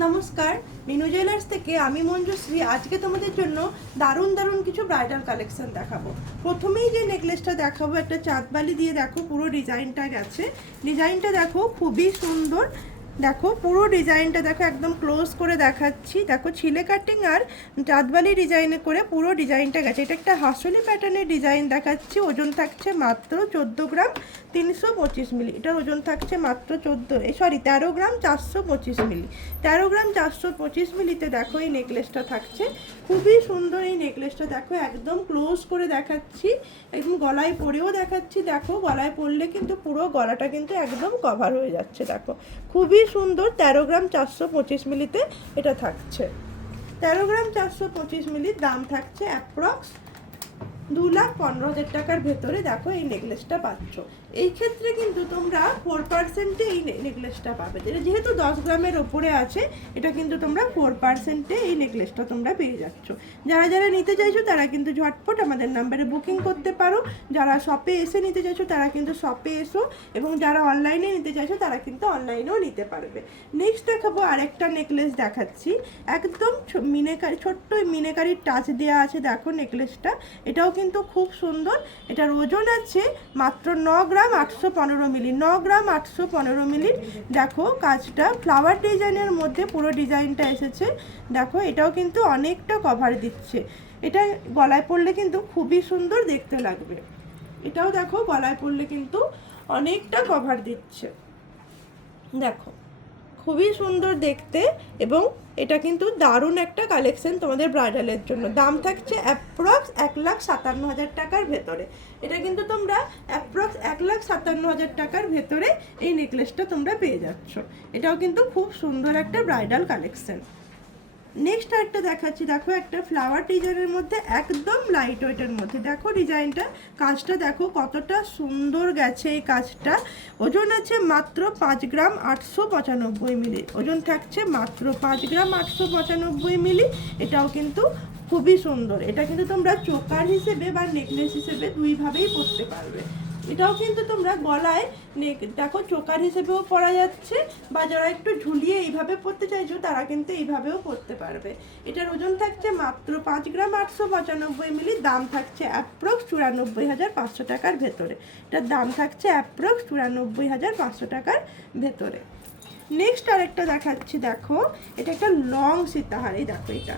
নমস্কার, মিনু জুয়েলার্স থেকে আমি মঞ্জুশ্রী। আজকে তোমাদের জন্য দারুণ দারুণ কিছু ব্রাইডাল কালেকশন দেখাবো। প্রথমেই যে নেকলেসটা দেখাবো একটা চাঁদবালি দিয়ে, দেখো পুরো ডিজাইনটা গেছে। ডিজাইনটা দেখো খুবই সুন্দর। দেখো পুরো ডিজাইনটা দেখো, একদম ক্লোজ করে দেখাচ্ছি। দেখো ছিলে কাটিং আর চাঁদবালি ডিজাইনে করে পুরো ডিজাইনটা গেছে। এটা একটা হাসলি প্যাটার্নের ডিজাইন দেখাচ্ছি। ওজন থাকছে মাত্র 14 গ্রাম 325 মিলি। এটার ওজন থাকছে মাত্র 13 গ্রাম 425 মিলি। 13 গ্রাম 425 মিলিতে দেখো এই নেকলেসটা থাকছে। খুবই সুন্দর এই নেকলেসটা দেখো, একদম ক্লোজ করে দেখাচ্ছি, একদম গলায় পরেও দেখাচ্ছি। দেখো গলায় পরলে কিন্তু পুরো গলাটা কিন্তু একদম কভার হয়ে যাচ্ছে। দেখো খুবই সুন্দর। 13 গ্রাম 425 মিলিতে এটা থাকছে। 13 গ্রাম 425 মিলির দাম থাকছে অ্যাপ্রক্স 2,15,000 টাকার ভেতরে। দেখো এই নেকলেসটা পাচ্ছ। এই ক্ষেত্রে কিন্তু তোমরা 4%-এ এই নেকলেসটা পাবে। যেহেতু 10 গ্রামের ওপরে আছে, এটা কিন্তু তোমরা 4%-এ এই নেকলেসটা তোমরা পেয়ে যাচ্ছ। যারা যারা নিতে চাইছো তারা কিন্তু ঝটপট আমাদের নাম্বারে বুকিং করতে পারো। যারা শপে এসে নিতে চাইছো তারা কিন্তু শপে এসো, এবং যারা অনলাইনে নিতে চাইছো তারা কিন্তু অনলাইনেও নিতে পারবে। নেক্সট দেখাবো আরেকটা নেকলেস দেখাচ্ছি। একদম মিনেকারি, ছোট্ট মিনেকারির টাচ দেওয়া আছে। দেখো নেকলেসটা, এটাও কিন্তু খুব সুন্দর। এটার ওজন আছে মাত্র 9 গ্রাম 815 মিলি। 9 গ্রাম 815 মিলির দেখো কাজটা ফ্লাওয়ার ডিজাইনের মধ্যে পুরো ডিজাইনটা এসেছে। দেখো এটাও কিন্তু অনেকটা কভার দিচ্ছে। এটা গলায় পরলে কিন্তু খুবই সুন্দর দেখতে লাগবে। এটাও দেখো গলায় পরলে কিন্তু অনেকটা কভার দিচ্ছে। দেখো খুবই সুন্দর দেখতে, এবং এটা কিন্তু দারুণ একটা কালেকশন তোমাদের ব্রাইডালের জন্য। দাম থাকছে অ্যাপ্রক্স 1,57,000 টাকার ভেতরে। এটা কিন্তু তোমরা অ্যাপ্রক্স 1,57,000 টাকার ভেতরে এই নেকলেসটা তোমরা পেয়ে যাচ্ছ। এটাও কিন্তু খুব সুন্দর একটা ব্রাইডাল কালেকশন। নেক্সট একটা দেখাচ্ছি। দেখো একটা ফ্লাওয়ার ডিজাইনের মধ্যে, একদম লাইট ওয়েটের মধ্যে। দেখো ডিজাইনটা, কাজটা দেখো কতটা সুন্দর গেছে এই কাজটা। ওজন আছে মাত্র 5 গ্রাম 895 মিলি। ওজন থাকছে মাত্র 5 গ্রাম 895 মিলি। এটাও কিন্তু খুবই সুন্দর। এটা কিন্তু তোমরা চোকার হিসেবে বা নেকলেস হিসেবে দুইভাবেই পরতে পারবে। এটাও কিন্তু তোমরা গলায় দেখো চোকার হিসেবেও পরা যাচ্ছে, বা যারা একটু ঝুলিয়ে এইভাবে পরতে চাইছো তারা কিন্তু এইভাবেও পরতে পারবে। এটার ওজন থাকছে মাত্র 5 গ্রাম 895 মিলি। দাম থাকছে অ্যাপ্রক্স 94,500 টাকার ভেতরে। এটার দাম থাকছে অ্যাপ্রক্স 94,500 টাকার ভেতরে। নেক্সট আরেকটা দেখাচ্ছি। দেখো এটা একটা লং সীতাহার। এই দেখো এটা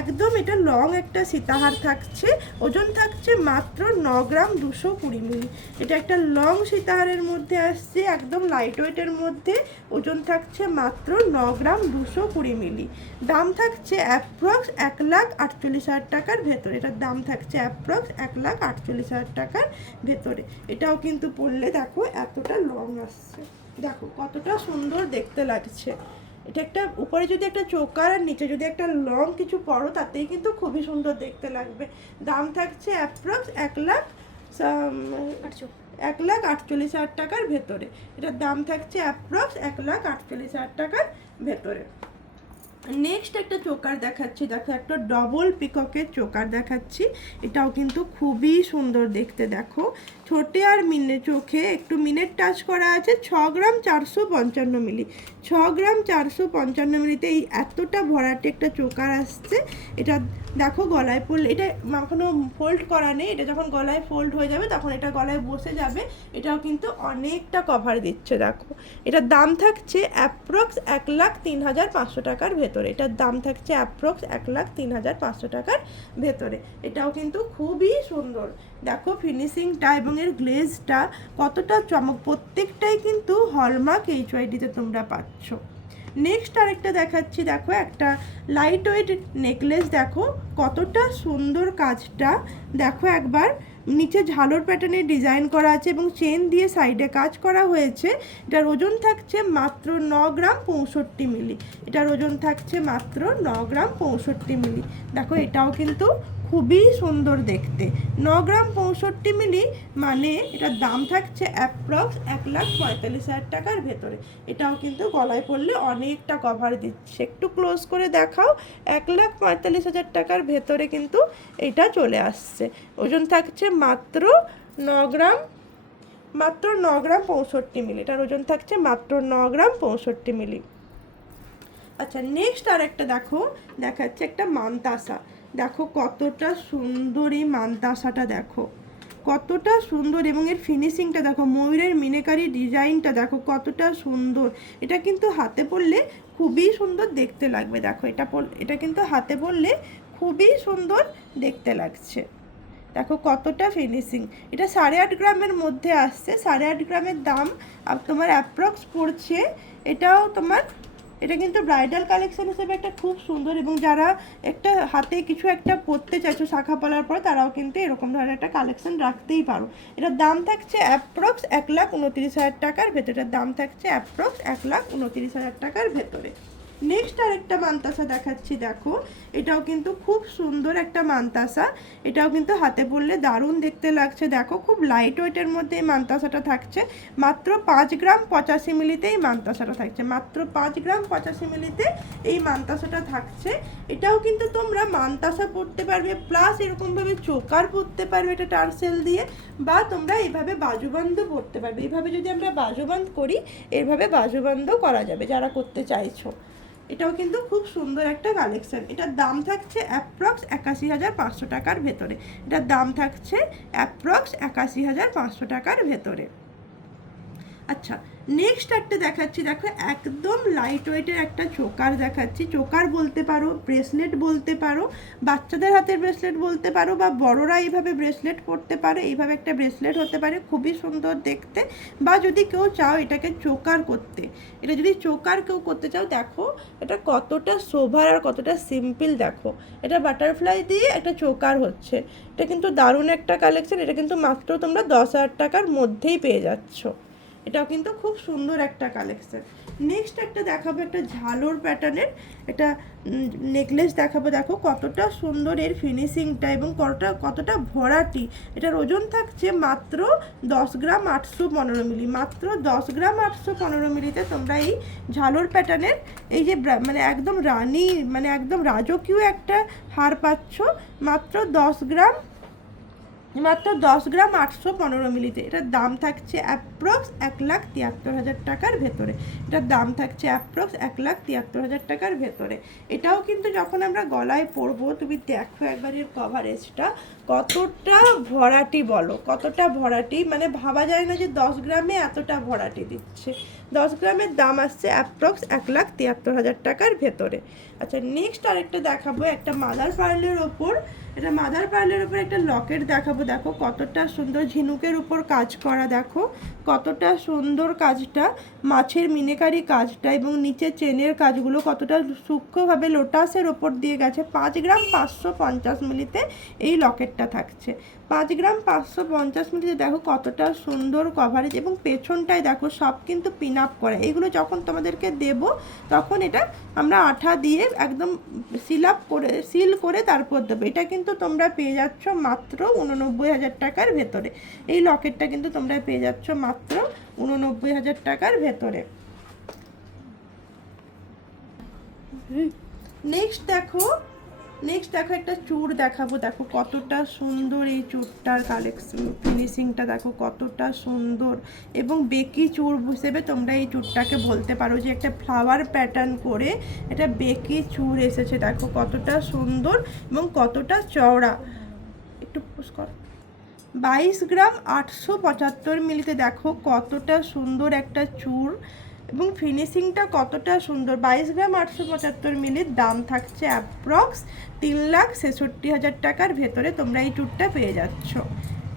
একদম, এটা লং একটা সীতাহার থাকছে। ওজন থাকছে মাত্র 9 গ্রাম 220 মিলি। এটা একটা লং সীতাহারের মধ্যে আসছে, একদম লাইট ওয়েটের মধ্যে। ওজন থাকছে মাত্র 9 গ্রাম 220 মিলি। দাম থাকছে অ্যাপ্রক্স 1,48,000 টাকার ভেতরে। এটার দাম থাকছে অ্যাপ্রক্স 1,48,000 টাকার ভেতরে। এটাও কিন্তু পরলে দেখো এতটা লং আসছে। দেখো কতটা সুন্দর দেখতে লাগছে। এটা একটা উপরে যদি একটা চোকার আর নিচে যদি একটা লং কিছু পরো, তাতেই কিন্তু খুবই সুন্দর দেখতে লাগবে। দাম থাকছে অ্যাপ্রক্স 1,48,000 টাকার ভেতরে। এটার দাম থাকছে অ্যাপ্রক্স 1,48,000 টাকার ভেতরে। নেক্সট একটা চোকার দেখাচ্ছি। দেখো একটা ডবল পিককের চোকার দেখাচ্ছি। এটাও কিন্তু খুবই সুন্দর দেখতে। দেখো ছোটে আর চোখে একটু মিনের টাচ করা আছে। 6 গ্রাম 455 মিলি। 6 গ্রাম 455 মিলিতে এই এতটা ভরাটে একটা চোকার আসছে। এটা দেখো গলায় পরলে, এটা এখনো ফোল্ড করা নেই। এটা যখন গলায় ফোল্ড হয়ে যাবে তখন এটা গলায় বসে যাবে। এটাও কিন্তু অনেকটা কভার দিচ্ছে। দেখো এটার দাম থাকছে অ্যাপ্রক্স 1,03,500 টাকার ভেতরে। এটার দাম থাকছে অ্যাপ্রক্স 1,03,500 টাকার ভেতরে। এটাও কিন্তু খুবই সুন্দর। দেখো ফিনিশিংটা এবং এর গ্লেজটা কতটা চমক। প্রত্যেকটাই কিন্তু হলমার্ক HYDতে তোমরা পাচ্ছ। নেক্সট আরেকটা দেখাচ্ছি। দেখো একটা লাইট ওয়েট নেকলেস। দেখো কতটা সুন্দর কাজটা। দেখো একবার নিচে ঝালর প্যাটার্নের ডিজাইন করা আছে এবং চেন দিয়ে সাইডে কাজ করা হয়েছে। এটার ওজন থাকছে মাত্র 9 গ্রাম 65 মিলি। এটার ওজন থাকছে মাত্র 9 গ্রাম 65 মিলি। দেখো এটাও কিন্তু খুবই সুন্দর দেখতে। 9 গ্রাম 65 মিলি মানে এটার দাম থাকছে অ্যাপ্রক্স 1,45,000 টাকার ভেতরে। এটাও কিন্তু গলায় পরলে অনেকটা কভার দিচ্ছে। একটু ক্লোজ করে দেখাও। 1,45,000 টাকার ভেতরে কিন্তু এটা চলে আসছে। ওজন থাকছে মাত্র 9 গ্রাম 65 মিলি। এটার ওজন থাকছে মাত্র 9 গ্রাম 65 মিলি। আচ্ছা নেক্সট আর একটা দেখো, দেখাচ্ছে একটা মানতাসা। দেখো কতটা সুন্দর এই মানতাসাটা, দেখো কতটা সুন্দর, এবং এর ফিনিশিংটা দেখো, ময়ূরের মিনেকারি ডিজাইনটা দেখো কতটা সুন্দর। এটা কিন্তু হাতে পরলে খুবই সুন্দর দেখতে লাগবে। দেখো এটা কিন্তু হাতে পরলে খুবই সুন্দর দেখতে লাগছে। দেখো কতটা ফিনিশিং। এটা 8.5 গ্রামের মধ্যে আসছে। 8.5 গ্রামের দাম আর তোমার অ্যাপ্রক্স পড়ছে, এটাও তোমার, এটা কিন্তু ব্রাইডাল কালেকশন হিসেবে একটা খুব সুন্দর, এবং যারা একটা হাতে কিছু একটা পরতে চাইছো শাখা পলার পর, তারাও কিন্তু এরকম ধরনের একটা কালেকশন রাখতেই পারো। এটার দাম থাকছে অ্যাপ্রক্স 1,29,000 টাকার ভেতরে। এটার দাম থাকছে অ্যাপ্রক্স 1,29,000 টাকার ভেতরে। নেক্সট আরেকটা মানতাসা দেখাচ্ছি, দেখো এটাও কিন্তু খুব সুন্দর একটা মানতাসা। এটাও কিন্তু হাতে পরলে দারুণ দেখতে লাগছে। দেখো খুব লাইট ওয়েটের মধ্যে এই মানতাসাটা থাকছে। মাত্র 5 গ্রাম 85 মিলিতে এই মানতাসাটা থাকছে। মাত্র 5 গ্রাম 85 মিলিতে এই মানতাসাটা থাকছে। এটাও কিন্তু তোমরা মানতাসা পরতে পারবে, প্লাস এরকমভাবে চোকার পরতে পারবে এটা টার্সেল দিয়ে, বা তোমরা এইভাবে বাজুবন্ধও পরতে পারবে। এইভাবে যদি আমরা বাজুবন্ধ করি, এইভাবে বাজুবন্ধও করা যাবে যারা করতে চাইছো। এটাও কিন্তু খুব সুন্দর একটা কালেকশন। এটার দাম থাকছে অ্যাপ্রক্স 81,500 টাকার ভেতরে। এটার দাম থাকছে অ্যাপ্রক্স 81,500 টাকার ভেতরে। আচ্ছা নেক্সট একটা দেখাচ্ছি, দেখো একদম লাইট ওয়েটের একটা চোকার দেখাচ্ছি। চোকার বলতে পারো, ব্রেসলেট বলতে পারো, বাচ্চাদের হাতের ব্রেসলেট বলতে পারো, বা বড়রা এইভাবে ব্রেসলেট পরতে পারো। এইভাবে একটা ব্রেসলেট হতে পারে, খুবই সুন্দর দেখতে। বা যদি কেউ চাও এটাকে চোকার করতে, এটা যদি চোকার কেউ করতে চাও, দেখো এটা কতটা সোভার আর কতটা সিম্পল। দেখো এটা বাটারফ্লাই দিয়ে একটা চোকার হচ্ছে। এটা কিন্তু দারুণ একটা কালেকশন। এটা কিন্তু মাত্র তোমরা 10,000 টাকার মধ্যেই পেয়ে যাচ্ছ। এটাও কিন্তু খুব সুন্দর একটা কালেকশন। নেক্সট একটা দেখাবো একটা ঝালোর প্যাটার্নের এটা নেকলেস দেখাবো। দেখো কতটা সুন্দর এর ফিনিশিংটা, এবং কতটা ভরাটি। এটার ওজন থাকছে মাত্র 10 গ্রাম 815 মিলি। মাত্র 10 গ্রাম 815 মিলিতে তোমরা এই ঝালোর প্যাটার্নের এই যে মানে একদম রানী, মানে একদম রাজকীয় একটা হার পাচ্ছ মাত্র 10 গ্রাম 815 মিলিতে। এটার দাম থাকছে অ্যাপ্রক্স 1,73,000 টাকার ভেতরে। এটার দাম থাকছে অ্যাপ্রক্স 1,73,000 টাকার ভেতরে। এটাও কিন্তু যখন আমরা গলায় পরবো, তুমি দেখো একবার এর কভারেজটা কতটা ভরাটি, বলো কতটা ভরাটি, মানে ভাবা যায় না যে 10 গ্রামে এতটা ভরাটি দিচ্ছে। 10 গ্রামের দাম আসছে অ্যাপ্রক্স 1,73,000 টাকার ভেতরে। আচ্ছা নেক্সট আরেকটা দেখাবো একটা মাদার পার্লের ওপর। এটা মাদার পার্লের উপর একটা লকেট দেখাবো। দেখো কতটা সুন্দর ঝিনুকের উপর কাজ করা, দেখো কতটা সুন্দর কাজটা, মাছের মিনেকারি কাজটা, এবং নিচে চেনের কাজগুলো কতটা সূক্ষ্মভাবে লোটাসের ওপর দিয়ে গেছে। 5 গ্রাম 550 মিলিতে এই লকেটটা থাকছে। 5 গ্রাম 550 মিলিতে দেখো কতটা সুন্দর কভারেজ, এবং পেছনটায় দেখো সব কিন্তু পিন আপ করে। এগুলো যখন তোমাদেরকে দেব, তখন এটা আমরা আঠা দিয়ে একদম সিল করে তারপর দেবো। এটা কিন্তু তোমরা পেয়ে যাচ্ছ মাত্র 89,000 টাকার ভেতরে। এই লকেটটা কিন্তু তোমরা পেয়ে যাচ্ছ মাত্র 89,000 টাকার ভেতরে। নেক্সট দেখো একটা চূড় দেখাবো। দেখো কতটা সুন্দর এই চূড়টার কালেকশন, ফিনিশিংটা দেখো কতটা সুন্দর, এবং বেকি চূড় হিসেবে তোমরা এই চূড়টাকে বলতে পারো যে একটা ফ্লাওয়ার প্যাটার্ন করে এটা বেকি চূড় এসেছে। দেখো কতটা সুন্দর এবং কতটা চওড়া। একটু পোস্ট কর। 22 গ্রাম 875 মিলিতে দেখো কতটা সুন্দর একটা চূড়, এবং ফিনিশিংটা কতটা সুন্দর। 22 গ্রাম 875 মিলির দাম থাকছে অ্যাপ্রক্স 3,66,000 টাকার ভেতরে। তোমরা এই চূড়টা পেয়ে যাচ্ছ,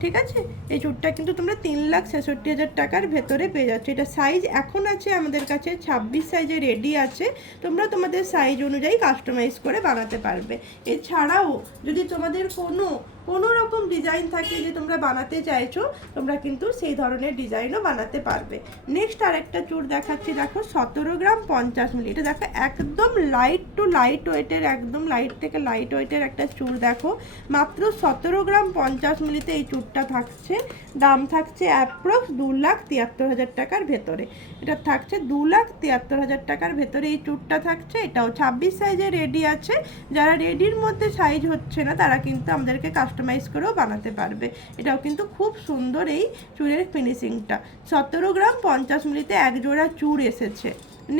ঠিক আছে। এই চূড়টা কিন্তু তোমরা 3,66,000 টাকার ভেতরে পেয়ে যাচ্ছ। এটা সাইজ এখন আছে আমাদের কাছে 26 সাইজে রেডি আছে। তোমরা তোমাদের সাইজ অনুযায়ী কাস্টমাইজ করে বানাতে পারবে। এছাড়াও যদি তোমাদের কোনো রকম ডিজাইন থাকে যে তোমরা বানাতে চাইছো, তোমরা কিন্তু সেই ধরনের ডিজাইনও বানাতে পারবে। নেক্সট আরেকটা চূড় দেখাচ্ছি। দেখো 17 গ্রাম 50 মিলি। এটা দেখো একদম লাইট টু লাইট ওয়েটের, একদম লাইট থেকে লাইট ওয়েটের একটা চূড়। দেখো মাত্র 17 গ্রাম 50 মিলিতে এই চূড়টা থাকছে। দাম থাকছে অ্যাপ্রক্স 2,73,000 টাকার ভেতরে। এটা থাকছে 2,73,000 টাকার ভেতরে এই চূড়টা থাকছে। এটাও 26 সাইজে রেডি আছে। যারা রেডির মধ্যে সাইজ হচ্ছে না, তারা কিন্তু আমাদেরকে কাস্টমাইজ করেও বানাতে পারবে। এটাও কিন্তু খুব সুন্দর এই চূড়ের ফিনিশিংটা। 17 গ্রাম 50 মিলিতে এক জোড়া চূড় এসেছে।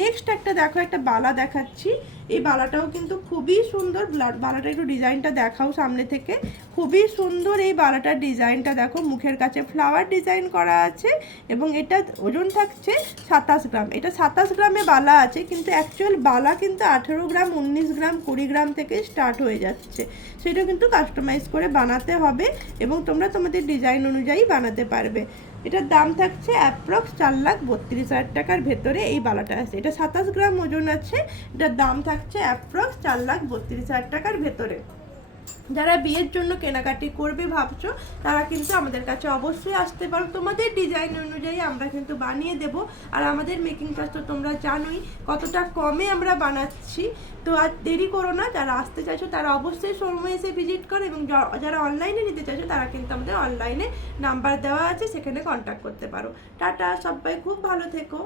নেক্সট একটা দেখো, একটা বালা দেখাচ্ছি। এই বালাটাও কিন্তু খুবই সুন্দর। বালাটা একটু ডিজাইনটা দেখাও সামনে থেকে। খুবই সুন্দর এই বালাটার ডিজাইনটা দেখো, মুখের কাছে ফ্লাওয়ার ডিজাইন করা আছে এবং এটা ওজন থাকছে 27 গ্রাম। এটা 27 গ্রামে বালা আছে, কিন্তু অ্যাকচুয়াল বালা কিন্তু 18 গ্রাম, 19 গ্রাম, 20 গ্রাম থেকে স্টার্ট হয়ে যাচ্ছে। সেটা কিন্তু কাস্টমাইজ করে বানাতে হবে এবং তোমরা তোমাদের ডিজাইন অনুযায়ী বানাতে পারবে। এটার দাম থাকছে অ্যাপ্রক্স 4,32,000 টাকার ভেতরে এই বালাটা আছে। এটা 27 গ্রাম ওজন আছে। এটার দাম থাকছে অ্যাপ্রক্স 4,32,000 টাকার ভেতরে। যারা বিয়ের জন্য কেনাকাটি করবে ভাবছো, তারা কিন্তু আমাদের কাছে অবশ্যই আসতে পারো। তোমাদের ডিজাইন অনুযায়ী আমরা কিন্তু বানিয়ে দেব। আর আমাদের মেকিং চার্জ তো তোমরা জানোই কতটা কমে আমরা বানাচ্ছি। তো আর দেরি করো না, যারা আসতে চাইছো তারা অবশ্যই শোরুমে এসে ভিজিট করো, এবং যারা অনলাইনে নিতে চাইছো তারা কিন্তু আমাদের অনলাইনে নাম্বার দেওয়া আছে, সেখানে কন্ট্যাক্ট করতে পারো। টাটা, সবাই খুব ভালো থেকো।